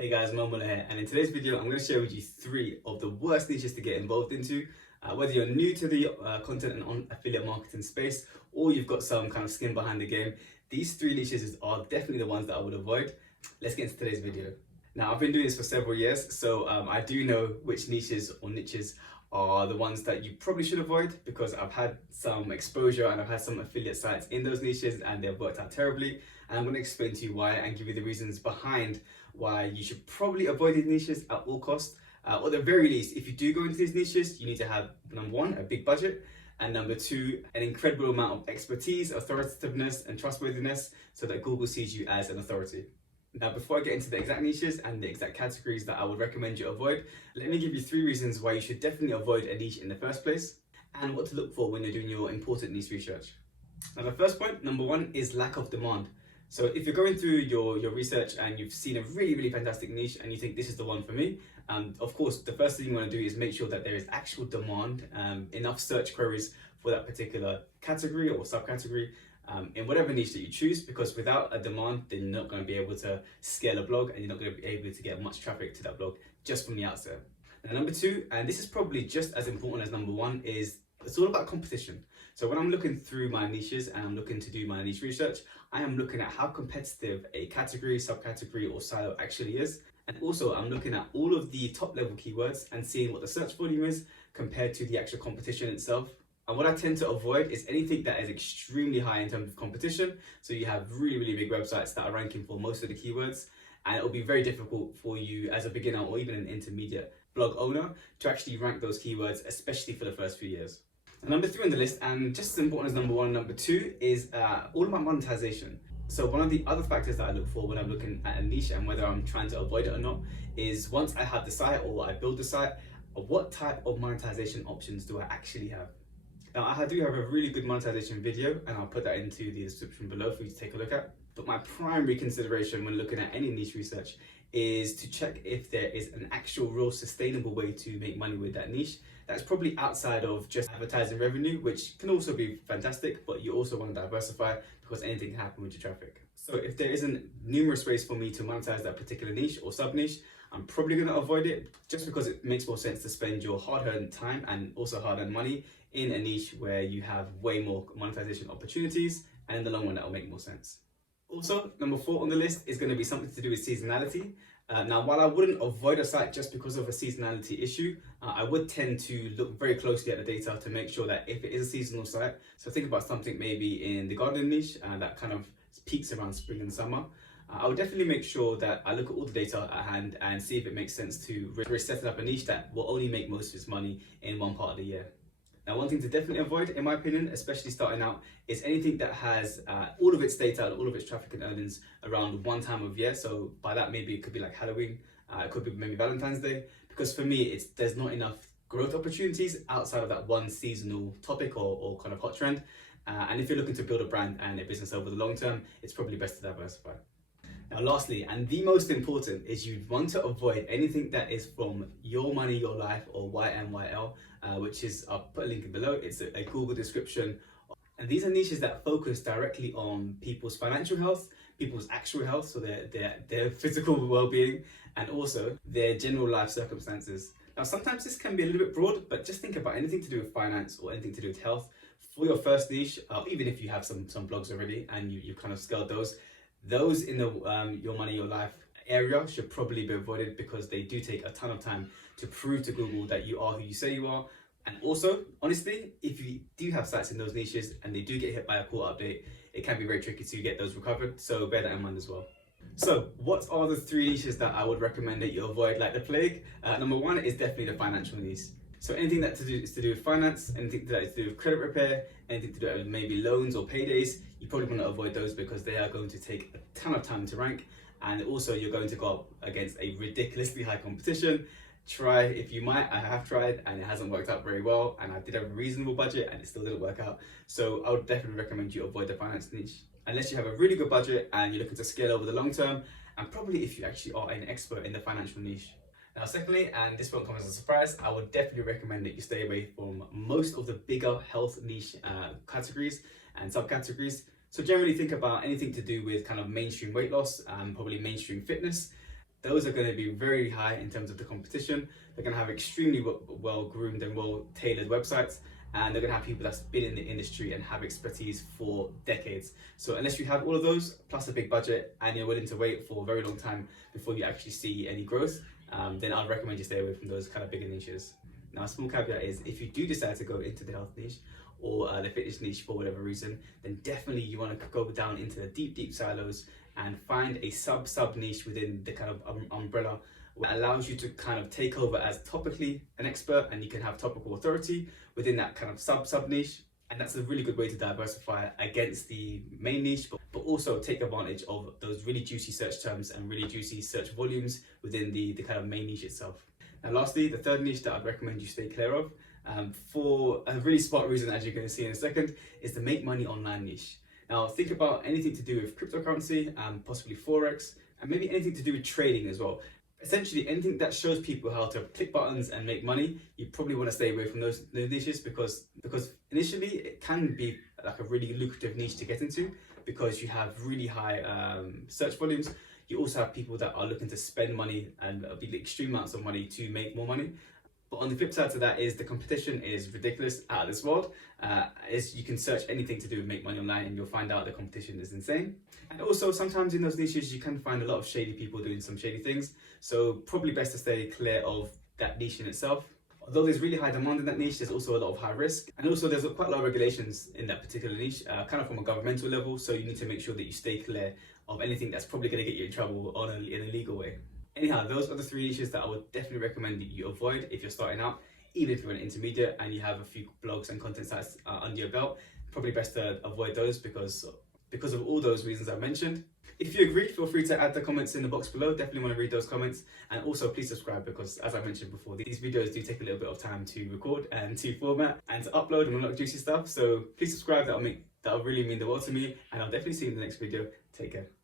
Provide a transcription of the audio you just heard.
Hey guys, Momola here, and in today's video I'm going to share with you 3 of the worst niches to get involved into. Whether you're new to the content and affiliate marketing space, or you've got some kind of skin behind the game, these 3 niches are definitely the ones that I would avoid. Let's get into today's video. Now, I've been doing this for several years, so I do know which niches are the ones that you probably should avoid, because I've had some exposure and I've had some affiliate sites in those niches and they've worked out terribly. And I'm going to explain to you why and give you the reasons behind why you should probably avoid these niches at all costs. Or at the very least, if you do go into these niches, you need to have, number 1, a big budget, and number 2, an incredible amount of expertise, authoritativeness, and trustworthiness so that Google sees you as an authority. Now, before I get into the exact niches and the exact categories that I would recommend you avoid, let me give you 3 reasons why you should definitely avoid a niche in the first place, and what to look for when you're doing your important niche research. Now, the first point, number 1, is lack of demand. So if you're going through your research and you've seen a really fantastic niche and you think this is the one for me, of course, the first thing you want to do is make sure that there is actual demand, enough search queries for that particular category or subcategory, in whatever niche that you choose, because without a demand, then you're not going to be able to scale a blog and you're not going to be able to get much traffic to that blog just from the outset. And number 2, and this is probably just as important as number 1, is it's all about competition. So when I'm looking through my niches and I'm looking to do my niche research, I am looking at how competitive a category, subcategory, or silo actually is. And also I'm looking at all of the top level keywords and seeing what the search volume is compared to the actual competition itself. And what I tend to avoid is anything that is extremely high in terms of competition. So you have really big websites that are ranking for most of the keywords, and it will be very difficult for you as a beginner or even an intermediate blog owner to actually rank those keywords, especially for the first few years. And number 3 on the list, and just as important as number 1 and number 2, is all about monetization. So one of the other factors that I look for when I'm looking at a niche and whether I'm trying to avoid it or not is, once I have the site or I build the site, what type of monetization options do I actually have? Now, I do have a really good monetization video, and I'll put that into the description below for you to take a look at. But my primary consideration when looking at any niche research is to check if there is an actual real sustainable way to make money with that niche. That's probably outside of just advertising revenue, which can also be fantastic, but you also want to diversify because anything can happen with your traffic. So if there isn't numerous ways for me to monetize that particular niche or sub niche, I'm probably going to avoid it, just because it makes more sense to spend your hard-earned time and also hard-earned money in a niche where you have way more monetization opportunities, and in the long run that will make more sense. Also, number 4 on the list is going to be something to do with seasonality. Now, while I wouldn't avoid a site just because of a seasonality issue, I would tend to look very closely at the data to make sure that if it is a seasonal site, so think about something maybe in the garden niche that kind of peaks around spring and summer, I would definitely make sure that I look at all the data at hand and see if it makes sense to set up a niche that will only make most of its money in one part of the year. Now, one thing to definitely avoid, in my opinion, especially starting out, is anything that has all of its data and all of its traffic and earnings around one time of year. So by that, maybe it could be like Halloween, it could be maybe Valentine's Day, because for me, there's not enough growth opportunities outside of that one seasonal topic or kind of hot trend. And if you're looking to build a brand and a business over the long term, it's probably best to diversify. Now, lastly, and the most important, is you want to avoid anything that is from Your Money, Your Life, or YMYL, which is, I'll put a link below. It's a Google description. And these are niches that focus directly on people's financial health, people's actual health, so their physical well-being, and also their general life circumstances. Now, sometimes this can be a little bit broad, but just think about anything to do with finance or anything to do with health for your first niche, even if you have some blogs already and you kind of scaled those in the Your Money, Your Life area should probably be avoided, because they do take a ton of time to prove to Google that you are who you say you are. And also, honestly, if you do have sites in those niches and they do get hit by a poor update, it can be very tricky to get those recovered, so bear that in mind as well. So what are the 3 niches that I would recommend that you avoid like the plague? Number 1 is definitely the financial niche. So anything that is to do with finance, anything that is to do with credit repair, anything to do with maybe loans or paydays, you probably want to avoid those because they are going to take a ton of time to rank, and also you're going to go up against a ridiculously high competition. Try if you might. I have tried and it hasn't worked out very well, and I did have a reasonable budget and it still didn't work out. So I would definitely recommend you avoid the finance niche unless you have a really good budget and you're looking to scale over the long term, and probably if you actually are an expert in the financial niche. Now, secondly, and this won't come as a surprise, I would definitely recommend that you stay away from most of the bigger health niche categories and subcategories. So generally think about anything to do with kind of mainstream weight loss, probably mainstream fitness, those are going to be very high in terms of the competition. They're going to have extremely well groomed and well tailored websites, and they're going to have people that's been in the industry and have expertise for decades. So unless you have all of those plus a big budget and you're willing to wait for a very long time before you actually see any growth, then I'd recommend you stay away from those kind of bigger niches. Now, a small caveat is if you do decide to go into the health niche or the fitness niche for whatever reason, then definitely you want to go down into the deep silos and find a sub niche within the kind of umbrella that allows you to kind of take over as topically an expert, and you can have topical authority within that kind of sub niche. And that's a really good way to diversify against the main niche, but also take advantage of those really juicy search terms and really juicy search volumes within the kind of main niche itself. Now lastly, the third niche that I'd recommend you stay clear of, for a really smart reason, as you're going to see in a second, is the make money online niche. Now think about anything to do with cryptocurrency, possibly Forex, and maybe anything to do with trading as well. Essentially anything that shows people how to click buttons and make money, you probably want to stay away from those niches because initially it can be like a really lucrative niche to get into because you have really high search volumes. You also have people that are looking to spend money and be extreme amounts of money to make more money. But on the flip side to that is the competition is ridiculous out of this world. Is you can search anything to do with make money online and you'll find out the competition is insane. And also sometimes in those niches you can find a lot of shady people doing some shady things. So probably best to stay clear of that niche in itself. Although there's really high demand in that niche, there's also a lot of high risk. And also there's quite a lot of regulations in that particular niche, kind of from a governmental level. So you need to make sure that you stay clear of anything that's probably going to get you in trouble in a legal way. Anyhow, those are the three niches that I would definitely recommend that you avoid if you're starting out. Even if you're an intermediate and you have a few blogs and content sites under your belt, probably best to avoid those because of all those reasons I mentioned. If you agree, feel free to add the comments in the box below. Definitely want to read those comments. And also please subscribe because, as I mentioned before, these videos do take a little bit of time to record and to format and to upload and all that juicy stuff. So please subscribe, that'll really mean the world to me. And I'll definitely see you in the next video. Take care.